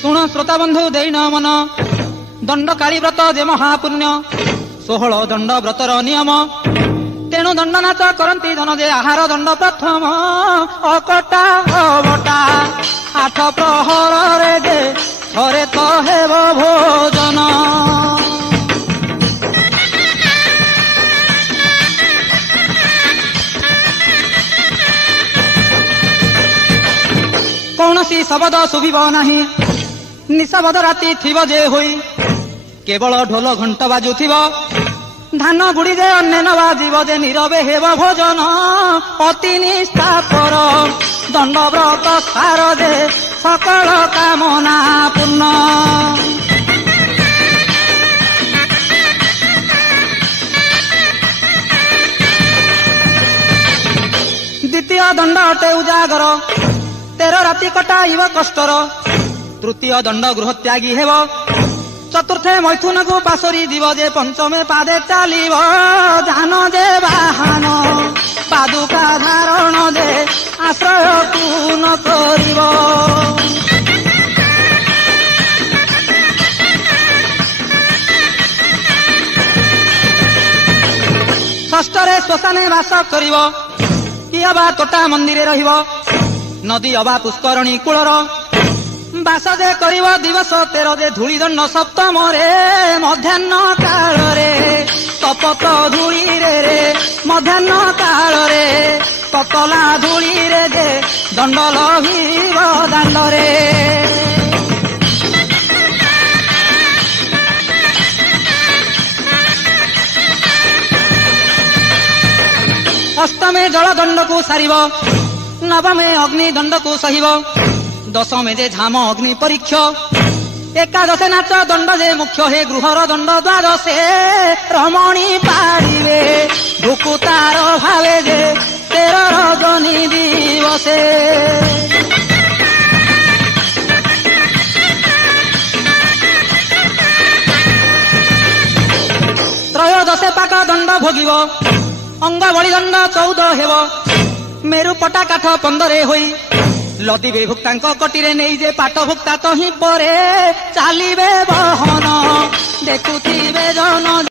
शुण श्रोता बंधु देन मन दंड काली व्रत जे महापुण्य 16 दंड व्रतर नियम तेणु दंड नाच करती धन जे आहार दंड प्रथम अकटा अबटा 8 प्रहर रे जे थरे तो हेब भोजन। कौनसी शब्द शुभिब नाही निशब्द राति थिब जे होई केवल ढोल घंट बाजुथिब धान गुड़ी जे अन्य न बाजिब जे नीरवे हेब भोजन अति निष्ठापर दंड व्रत सार जे सकल कामना पूर्ण। द्वितीय दंड अटे उजागर 13 राति कटाइब कष्टर। तृतीय दंड गृह त्यागी हेब। चतुर्थे मैथुन को पासरी दिव जे पंचमे पादे चलिब जान जे बाहन पादुका धारण जे आश्रय पूर्ण करिब। षष्ठरे श्मशाने वास करिब कि अबा तोटा मंदिरे रहिब नदी अबा पुष्करणी कूलर बास जे करिब दिवस 13 जे धूली दंड सप्तम रे मध्याह्न काल रे तपत धूली रे मध्याह्न काल रे ततला धूली रे जे दंड लहिब दांड रे। अष्टमे जल दंड को सारिब नवमे अग्नि दंड को सहिब दशमे जे झाम अग्नि परीक्ष एकादशे नाच दंड जे मुख्य हे गृहर दंड द्वादशे रमणी पाड़िबे भुकुतार भावे जे 13 रजनी दिवसे। त्रयोदशे पाक दंड भोगिब अंग बलि दंड 14 हेब मेरु पटा काठ 15 होई लदिबे भुक्तांक कटिरे नहीं जे पाट भुक्ता तो ही परे चालिबे बहन देखुथिबे जन।